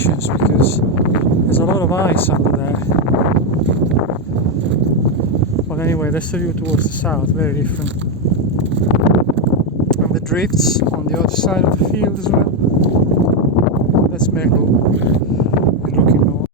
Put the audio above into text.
conditions because there's a lot of ice under there. But anyway, that's the view towards the south, very different. And the drifts on the other side of the field as well. That's very cool.